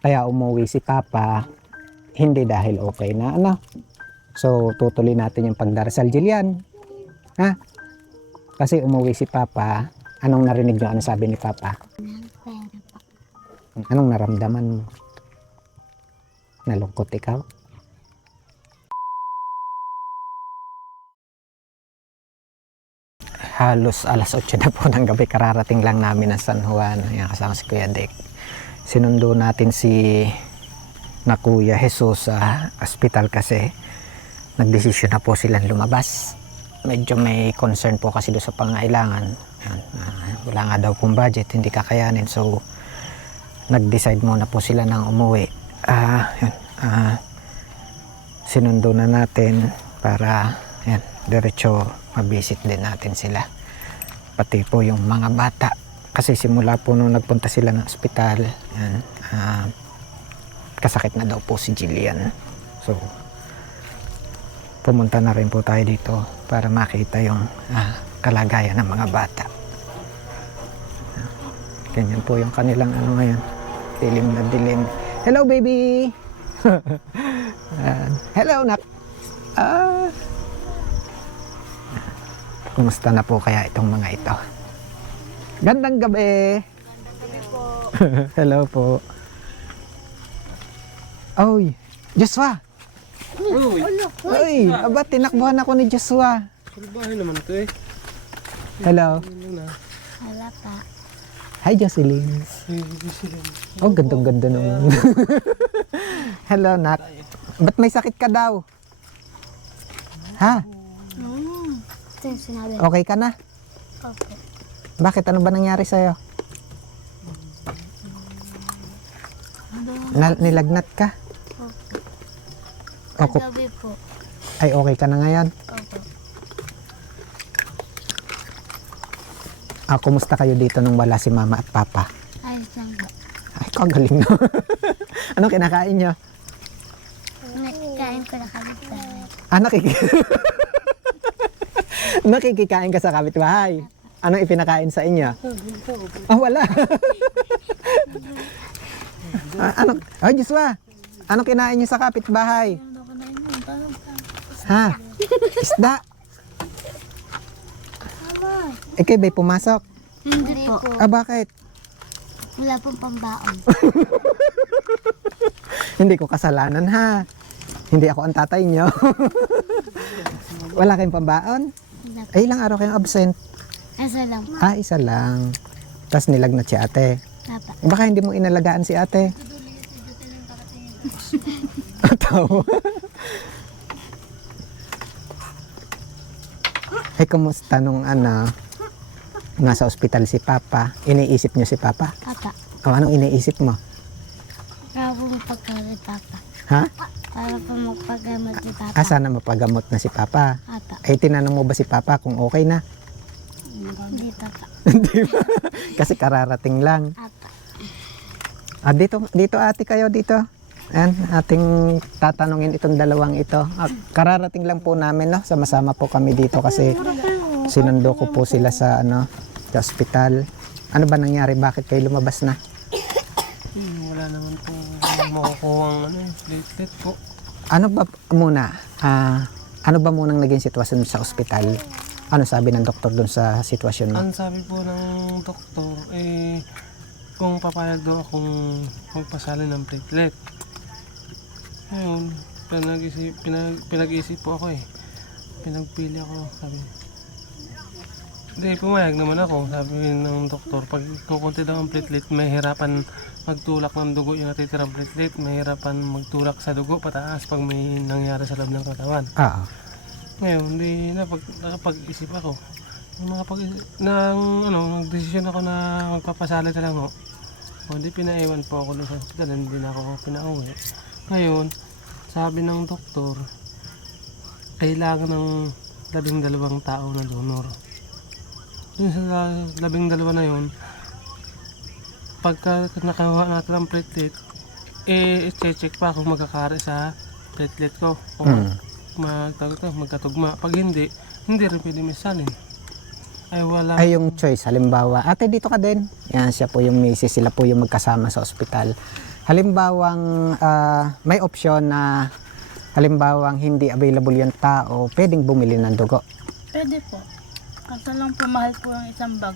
Kaya umuwi si Papa, hindi dahil okay na ano. So tutuloy natin yung pagdarasal, Jillian. Ha? Kasi umuwi si Papa, anong narinig nyo? Ano sabi ni Papa? Anong naramdaman mo? Nalungkot ikaw? Halos alas 8 na po ng gabi, kararating lang namin ng San Juan. Ayan, kasama si Kuya Dick. Sinundo natin si na Kuya Jesus sa ospital kasi nagdesisyon na po silang lumabas. Medyo may concern po kasi doon sa pangailangan. Wala nga daw pong budget, hindi kakayanin. So nag-decide muna po sila ng umuwi. Sinundo na natin para diretso mabisit din natin sila, pati po yung mga bata kasi simula po nung nagpunta sila ng ospital, kasakit na daw po si Jillian. So pumunta na rin po tayo dito para makita yung kalagayan ng mga bata. Ganyan po yung kanilang ano ngayon, dilim na dilim. Hello baby. Hello nak. Kumusta na po kaya itong mga ito? Gandang gabi. Gandang gabi po. Hello po. Oy, Joshua. Oy, aba tinakbuhan ako ni Joshua. Salbahe naman ito eh. Hello. Wala pa. Hi Jocelyn. Oh, gandang-ganda naman. Hello nak. Ba't may sakit ka daw? Ha? Ito yung sinabi. Okay ka na? Okay. Bakit? Ano ba nangyari sa'yo? Nilagnat ka? Okay. Gabi po. Ay, okay ka na ngayon? Okay. Kumusta kayo dito nung wala si Mama at Papa? Ayos lang po. Ay, kagaling na. Anong kinakain nyo? Nakikain ko na kami Nakikikain ka sa kapitbahay? Anong ipinakain sa inyo? Wala. Ay, Joshua, anong kinain nyo sa kapitbahay? Ha? Isda? Ikaw ba'y pumasok? Hindi po. Bakit? Wala pong pambaon. Hindi ko kasalanan ha. Hindi ako ang tatay nyo. Wala kayong pambaon? Wala po. Ay, ilang araw kayong absent? Asa lang po. Isa lang. Tapos nilagnat si ate. Papa. Baka hindi mo inalagaan si ate. Tawa. Ay, kumusta nung nasa ospital si Papa? Iniisip niyo si Papa? Papa. Anong iniisip mo? Para po magpagamot Papa. Ha? Para po magpagamot si Papa. Sana mapagamot na si Papa. Papa. Ay, tinanong mo ba si Papa kung okay na? Hindi Papa. Hindi ba? Kasi kararating lang. Papa. Dito ate kayo dito. Ayan, ating tatanungin itong dalawang ito. Kararating lang po namin, no? Sama-sama po kami dito kasi sinundo ko po sila sa sa ospital. Ano ba nangyari? Bakit kayo lumabas na? Wala naman po makukuha ang platelet po. Ano ba muna? Ano ba munang naging sitwasyon sa ospital? Ano sabi ng doktor doon sa sitwasyon mo? Ang sabi po ng doktor, kung papayag daw akong magpasali ng platelet. Ayun, pinag-isip po ako eh. Pinagpili ako, sabi. Hindi, pumayag naman ako. Sabi ng doktor, pag kukunti daw ang platelet, may hirapan magtulak ng dugo yung natitirang platelet. May hirapan magtulak sa dugo pataas pag may nangyari sa loob ng katawan. Ngayon, hindi nakapag-isip ako. Nagdesisyon ako na magpapasali ka lang ho. Hindi, pinaiwan po ako doon sa hospital, hindi na ako pinauwi. Ngayon, sabi ng doktor, kailangan ng 12 tao na donor. Dun sa 12 na yun, pagka nakakuha natin ang platelet, i-check pa kung magkakari sa platelet ko. Kung magkatugma. Pag hindi rin pwede misalin. Ay yung choice, halimbawa, ate dito ka din. Yan, siya po yung misis, sila po yung magkasama sa ospital. Halimbawang may opsyon na halimbawang hindi available yung tao, pwedeng bumili ng dugo. Pwede po. Kaso lang po mahal po ang isang bag.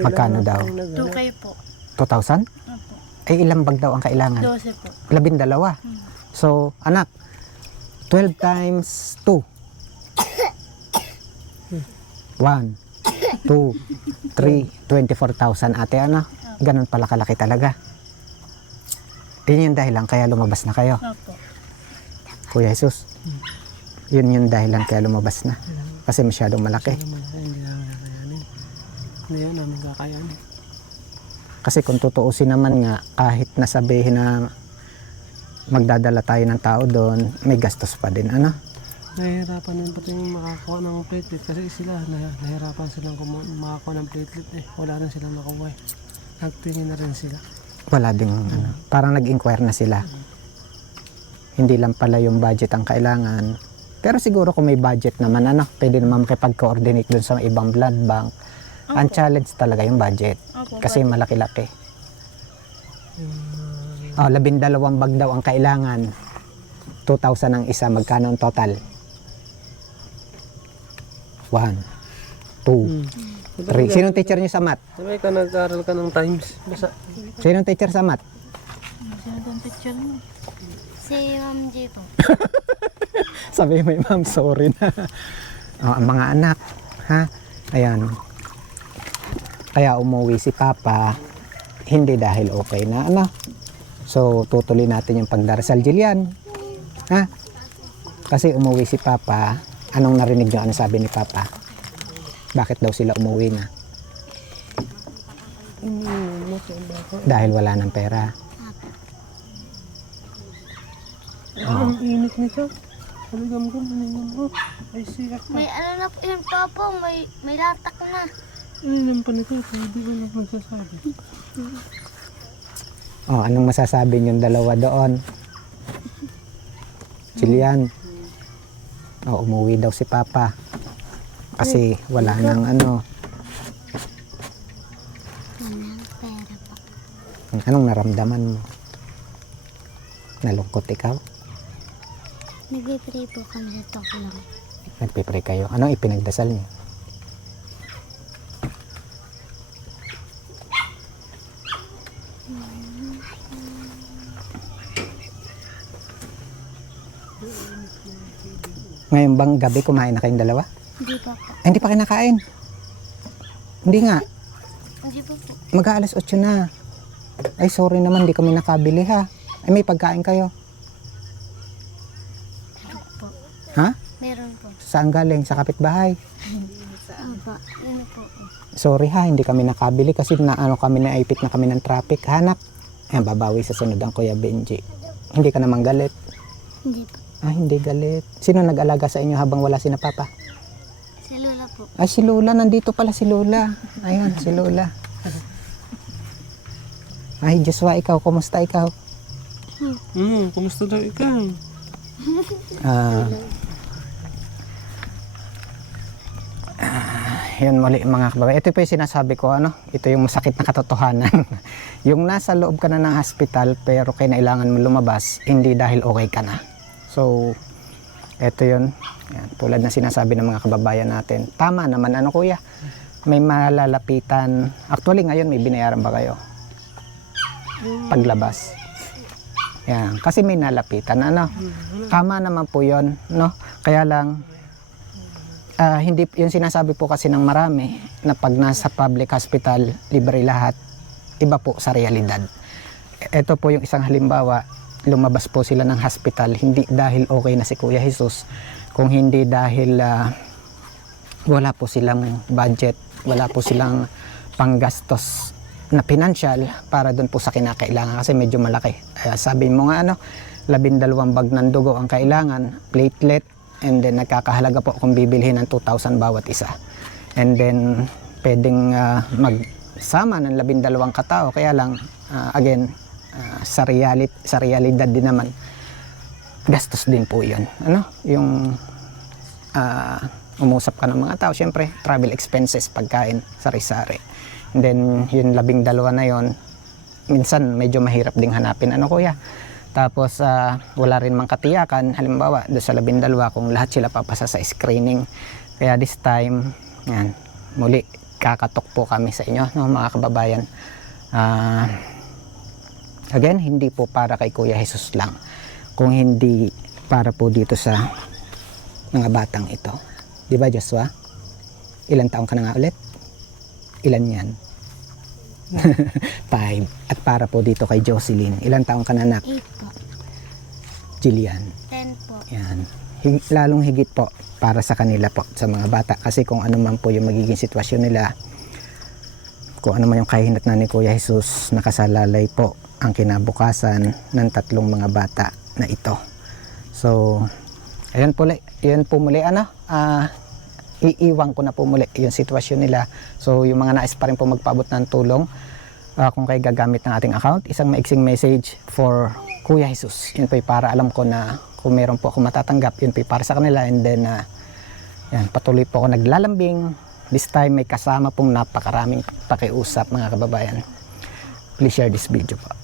Magkano daw? 2K po. 2,000? Opo. Ay ilang bag daw ang kailangan? 12 po. 12. So, anak, 12 times 2. 1, 2, 3, 24,000 ate, ano? Ganun pala kalaki talaga. Yun yung dahilan kaya lumabas na kayo, Opo. Kuya Jesus. Yun yung dahilan kaya lumabas na. Kasi masyadong malaki. Hindi namin kakayanin. Hindi yan namin kakayanin. Kasi kung tutuusin naman nga, kahit nasabihin na magdadala tayo ng tao doon, may gastos pa din, ano? Nahihirapan din pati yung makakuha ng platelet kasi sila, nahihirapan silang makakuha ng platelet eh. Wala rin silang nakuha eh. Nagtingin na rin sila. Wala ding, ano, parang nag-inquire na sila. Hindi lang pala yung budget ang kailangan. Pero siguro kung may budget naman, ano, pwede naman makipag-coordinate dun sa ibang blood bank. Ang challenge talaga yung budget. Opo. Kasi malaki-laki. Yung, 12 bag daw ang kailangan. 2,000 ang isa. Magkano ang total? 1, 2, 3. Sinong teacher niyo sa math? sabay ka nag-aaral ka ng times. Basta, Sinong teacher sa math? Masyado ang picture mo. Si Ma'am J po. Sabi mo, ma'am, sorry na. Ang mga anak, ha? Ayan. Kaya umuwi si Papa, hindi dahil okay na, ano? So, tutuloy natin yung pagdarasal, Jillian. Ha? Kasi umuwi si Papa, anong narinig nyo? Ano sabi ni Papa? Bakit daw sila umuwi na? Dahil wala ng pera. ang init nito. Talagang ganun mo. Ay siyak pa. May ano na po yun, Papa. May latak na. Ininom pa nito. Hindi ko na magsasabi. Oh, anong masasabi niyong dalawa doon? Jillian. Oh, umuwi daw si Papa. Kasi wala nang ano. Walang pera po. Anong naramdaman mo? Nalungkot ikaw? Nagpipray po kami sa tuklang. Nagpipray kayo. Anong ipinagdasal niyo? Ngayon bang gabi kumain na kayong dalawa? Hindi pa po. Ay, hindi pa kinakain. Hindi nga. Hindi pa po. Mag-aalas 8 na. Ay, sorry naman. Di kami nakabili ha. Ay, may pagkain kayo. Po. Ha? Meron po. Saan galing? Sa kapitbahay? Opo. Yun po. Sorry ha, hindi kami nakabili kasi naipit na kami ng traffic. Hanak. Ayan, babawi sa sunod ang Kuya Benji. Hindi ka naman galit. Hindi po. Ah, hindi galit. Sino nag-alaga sa inyo habang wala si na Papa? Si Lola po. Ay, si Lola. Nandito pala si Lola. Ayan, si Lola. Ay, Joshua, ikaw. Kumusta ikaw? Kumusta daw ikaw? Yun muli mga kababayan. Ito po yung sinasabi ko, ano? Ito yung masakit na katotohanan. Yung nasa loob ka na ng hospital pero kailangan mo lumabas, hindi dahil okay ka na. So, ito yun. Yan, tulad na sinasabi ng mga kababayan natin. Tama naman, ano kuya? May malalapitan. Actually ngayon may binayaran ba kayo? Paglabas. Yan, kasi may nalapitan, ano? Tama naman po yun, no? Kaya lang, hindi yung sinasabi po kasi ng marami na pag nasa public hospital, libre lahat, iba po sa realidad. Ito po yung isang halimbawa, lumabas po sila ng hospital, hindi dahil okay na si Kuya Jesus, kung hindi dahil wala po silang budget, wala po silang panggastos na financial para doon po sa kinakailangan kasi medyo malaki. Sabi mo nga, ano, 12 bag ng dugo ang kailangan, platelet, and then nagkakahalaga po kung bibilhin ng 2,000 bawat isa. And then pwedeng magsama ng 12 katao, kaya lang again sa realidad din naman gastos din po 'yon. Ano? Yung umusap ka ng mga tao, syempre travel expenses, pagkain, sari-sari. And then yung 12 na 'yon, minsan medyo mahirap ding hanapin, ano kuya. Tapos wala rin mang katiyakan, halimbawa doon sa 12 kung lahat sila papasa sa screening. Kaya this time, yan, muli kakatok po kami sa inyo, no, mga kababayan. Again, hindi po para kay Kuya Jesus lang, kung hindi para po dito sa mga batang ito. Di ba, Joshua? Ilan taong ka na nga ulit? Ilan yan? 5. At para po dito kay Jocelyn. Ilan taong ka na, anak? 8 po. Jillian. 10 po. Yan. Lalong higit po para sa kanila po, sa mga bata. Kasi kung ano man po yung magiging sitwasyon nila, kung ano man yung kahinatnan ni Kuya Jesus, nakasalalay po ang kinabukasan ng 3 mga bata na ito. So, ayan po, yun po muli, iiwan ko na po muli yung sitwasyon nila. So, yung mga nais pa rin po magpaabot ng tulong, kung kayo gagamit ng ating account, isang maiksing message for Kuya Jesus. Yun po para alam ko na kung meron po ako matatanggap, yun po para sa kanila. And then, yan, patuloy po ako naglalambing. This time may kasama pong napakaraming pakiusap, mga kababayan. Please share this video po.